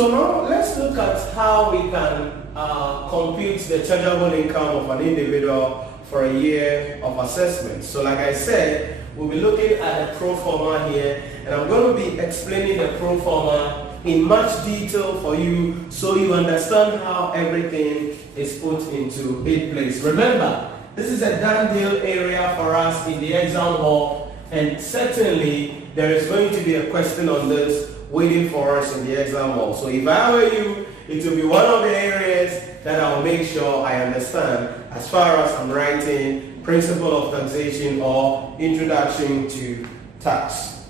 So now let's look at how we can compute the chargeable income of an individual for a year of assessment. So like I said, we'll be looking at the pro forma here, and I'm going to be explaining the pro forma in much detail for you so you understand how everything is put into its place. Remember, this is a done deal area for us in the exam hall, and certainly there is going to be a question on this waiting for us in the exam hall. So if I were you, it will be one of the areas that I'll make sure I understand as far as I'm writing principle of taxation or introduction to tax.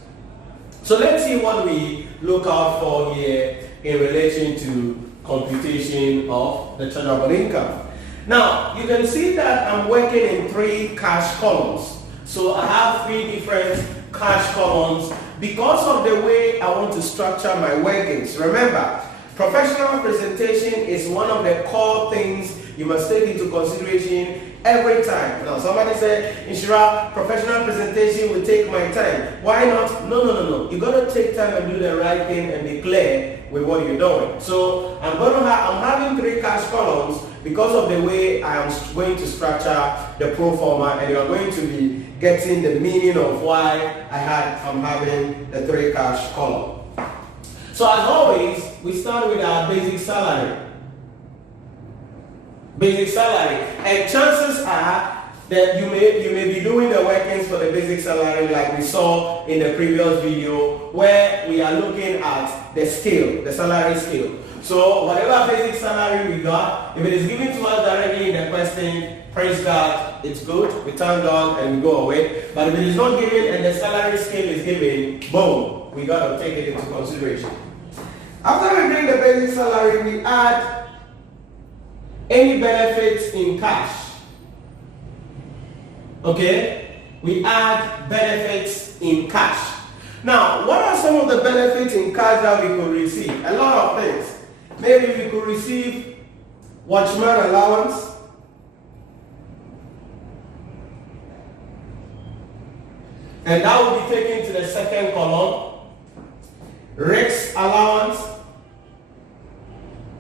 So let's see what we look out for here in relation to computation of the chargeable income. Now, you can see that I'm working in 3 cash columns. So I have 3 different cash columns because of the way I want to structure my workings. Remember, professional presentation is one of the core things you must take into consideration every time. Now, somebody said, Nhyira, professional presentation will take my time. Why not? No. You got to take time and do the right thing and be clear with what you're doing. So I'm having 3 cash columns because of the way I am going to structure the pro forma, and you're going to be getting the meaning of why I'm having the 3 cash column. So as always, we start with our basic salary. Basic salary, and chances are that you may be doing the workings for the basic salary like we saw in the previous video, where we are looking at the scale, the salary scale. So whatever basic salary we got, if it is given to us directly in the question, praise God, it's good, we thank God and we go away. But if it is not given and the salary scale is given, boom, we got to take it into consideration. After we bring the basic salary, we add any benefits in cash. Okay? We add benefits in cash. Now, what are some of the benefits in cash that we could receive? A lot of things. Maybe we could receive watchman allowance, and that will be taken to the second column. Risk allowance,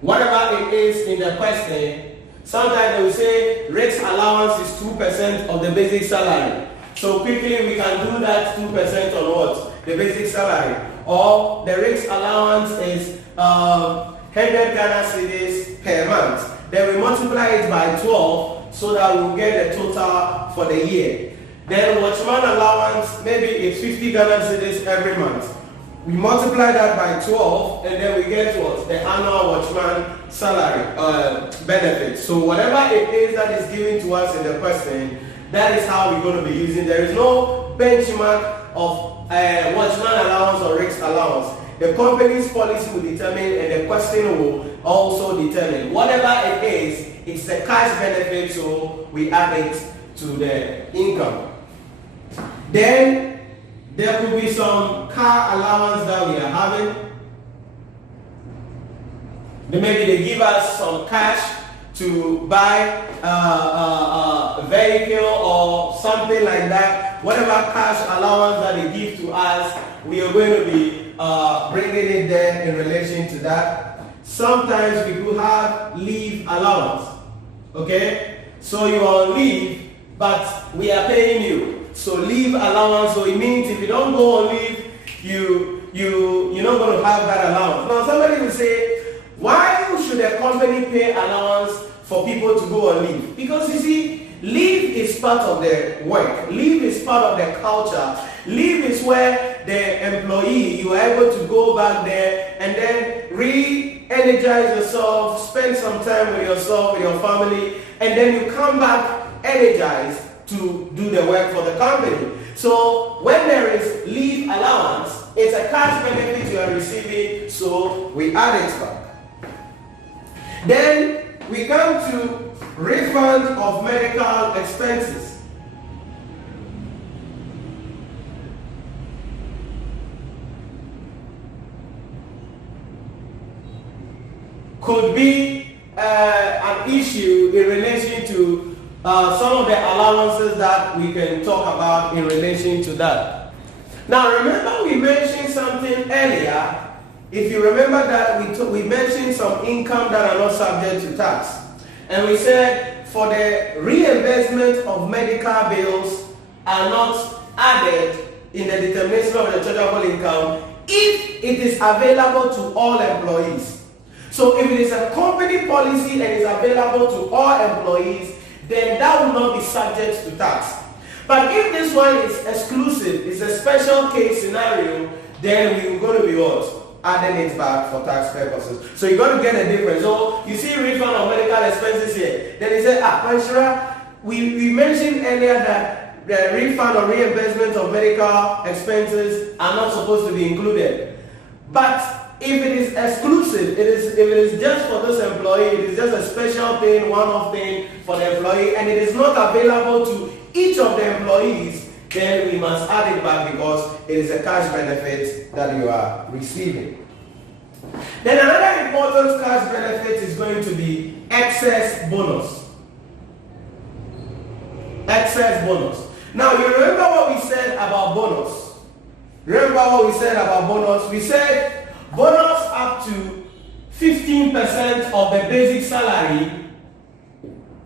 whatever it is in the question. Sometimes they will say risk allowance is 2% of the basic salary. So quickly we can do that 2% on what? The basic salary. Or the risk allowance is 100 Ghana cedis per month. Then we multiply it by 12 so that we'll get the total for the year. Then watchman allowance, maybe it's 50 Ghana cedis every month. We multiply that by 12 and then we get what? The annual watchman salary benefit. So whatever it is that is given to us in the question, that is how we're going to be using. There is no benchmark of watchman allowance or risk allowance. The company's policy will determine and the question will also determine. Whatever it is, it's the cash benefit, so we add it to the income. Then there could be some car allowance that we are having. Maybe they give us some cash to buy a vehicle or something like that. Whatever cash allowance that they give to us, we are going to be bringing it there in relation to that. Sometimes we could have leave allowance. Okay? So you are on leave, but we are paying you. So leave allowance, so it means if you don't go on leave, you're not going to have that allowance. Now somebody will say, why should a company pay allowance for people to go on leave? Because you see, leave is part of the work. Leave is part of the culture. Leave is where the employee, you are able to go back there and then re-energize yourself, spend some time with yourself, with your family, and then you come back energized to do the work for the company. So when there is leave allowance, it's a cash benefit you are receiving, so we add it back. Then we come to refund of medical expenses. Could be an issue in relation to some of the allowances that we can talk about in relation to that. Now remember we mentioned something earlier if you remember that we mentioned some income that are not subject to tax. And we said for the reimbursement of medical bills are not added in the determination of the chargeable income if it is available to all employees. So if it is a company policy and is available to all employees, then that will not be subject to tax. But if this one is exclusive, it's a special case scenario, then we're going to be what? Adding it back for tax purposes. So you're going to get a difference. So you see refund of medical expenses here. Then you say, Nhyira, we mentioned earlier that the refund or reimbursement of medical expenses are not supposed to be included. But if it is exclusive, if it is just for this employee, it is just a special thing, one-off thing for the employee, and it is not available to each of the employees, then we must add it back because it is a cash benefit that you are receiving. Then another important cash benefit is going to be excess bonus. Excess bonus. Now you remember what we said about bonus. We said bonus up to 15% of the basic salary.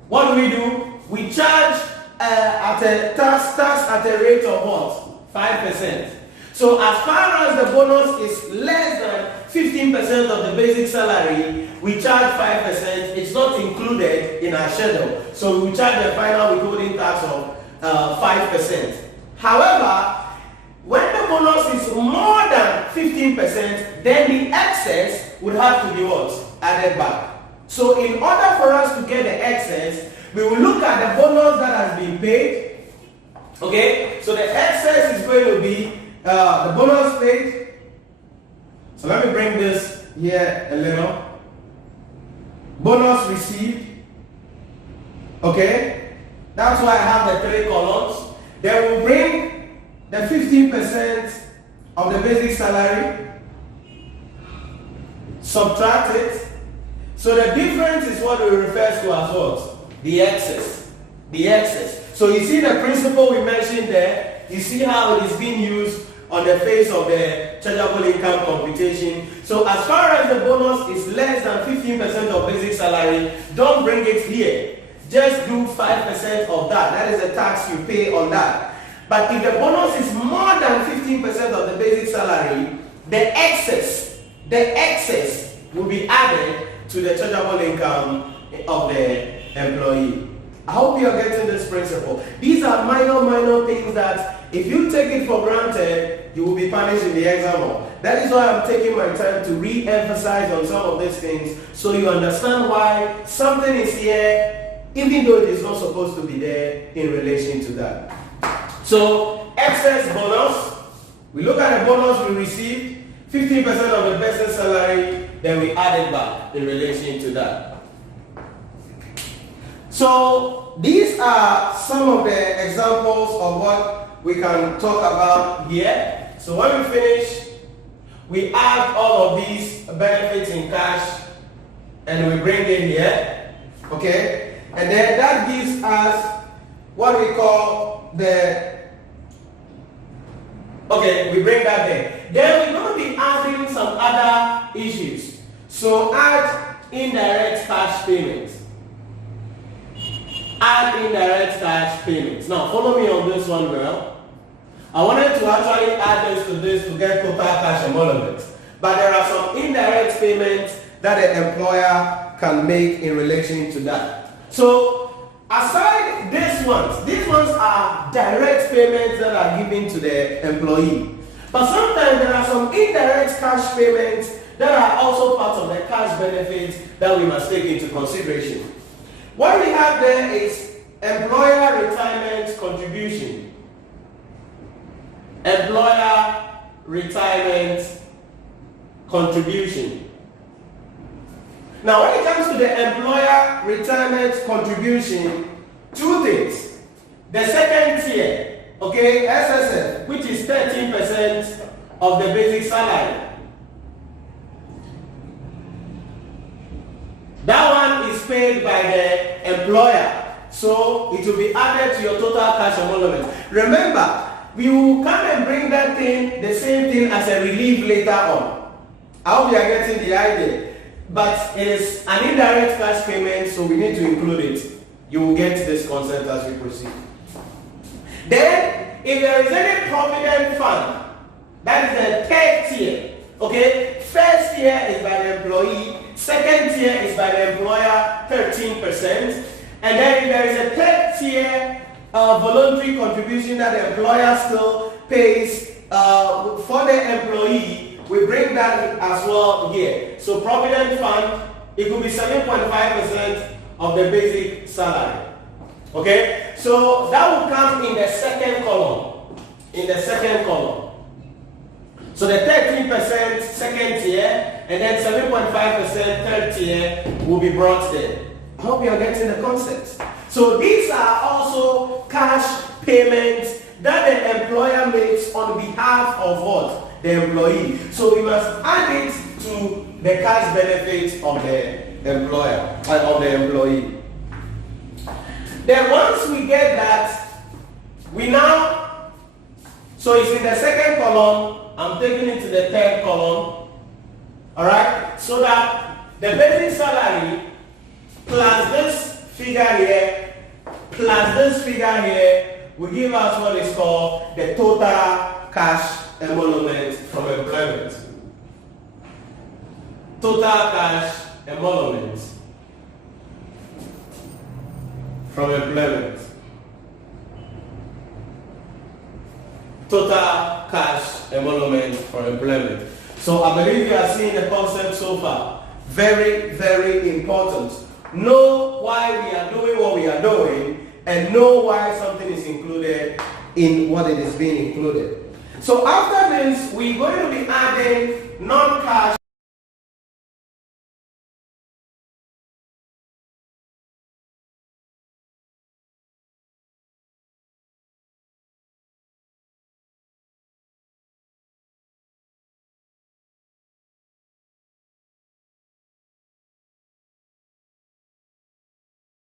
What do? We charge at a tax at a rate of what? 5%. So as far as the bonus is less than 15% of the basic salary, we charge 5%. It's not included in our schedule. So we charge the final withholding tax of 5%. However, when the bonus is more than 15%, then the excess would have to be what? Added back. So in order for us to get the excess, we will look at the bonus that has been paid. Okay, so the excess is going to be the bonus paid. So let me bring this here a little. Bonus received. Okay, that's why I have the 3 columns. Then we'll bring the 15% of the basic salary, subtract it. So the difference is what we refer to as what? The excess. The excess. So you see the principle we mentioned there. You see how it is being used on the face of the chargeable income computation. So as far as the bonus is less than 15% of basic salary, don't bring it here. Just do 5% of that. That is the tax you pay on that. But if the bonus is more than 15% of the basic salary, the excess will be added to the chargeable income of the employee. I hope you are getting this principle. These are minor things that if you take it for granted, you will be punished in the exam hall. That is why I'm taking my time to re-emphasize on some of these things so you understand why something is here even though it is not supposed to be there in relation to that. So excess bonus, we look at the bonus we received, 15% of the basic salary, then we add it back in relation to that. So these are some of the examples of what we can talk about here. So when we finish, we add all of these benefits in cash and we bring it here. Okay? And then that gives us what we call the, okay, we bring that there. Then we're going to be adding some other issues. So add indirect cash payments. Add indirect cash payments. Now follow me on this one, girl. I wanted to actually add this to get total cash and all of it. But there are some indirect payments that the employer can make in relation to that. So aside these ones are direct payments that are given to the employee. But sometimes there are some indirect cash payments that are also part of the cash benefits that we must take into consideration. What we have there is employer retirement contribution. Employer retirement contribution. Now when it comes to the employer retirement contribution, 2 things. The second tier, okay, SSF, which is 13% of the basic salary. That one is paid by the employer. So it will be added to your total cash emolument. Remember, we will come and bring that thing, the same thing as a relief later on. I hope you are getting the idea. But it is an indirect cash payment, so we need to include it. You will get this concept as we proceed. Then, if there is any provident fund, that is the third tier. Okay, first tier is by the employee, second tier is by the employer, 13%, and then if there is a third tier voluntary contribution that the employer still pays for the employee, we bring that as well here. So provident fund, it could be 7.5% of the basic salary. Okay, so that will come in the second column. In the second column. So the 13% second tier and then 7.5% third tier will be brought there. I hope you are getting the concept. So these are also cash payments that the employer makes on behalf of what? The employee. So we must add it to the cash benefit of the employer of the employee. Then once we get that, we now, so it's in the second column, I'm taking it to the third column, alright, so that the basic salary plus this figure here, plus this figure here, will give us what is called the total cash emolument from employment. Total cash emolument from employment. Total cash emolument from employment. So I believe you are seeing the concept so far. Very, very important. Know why we are doing what we are doing and know why something is included in what it is being included. So after this, we're going to be adding non-cash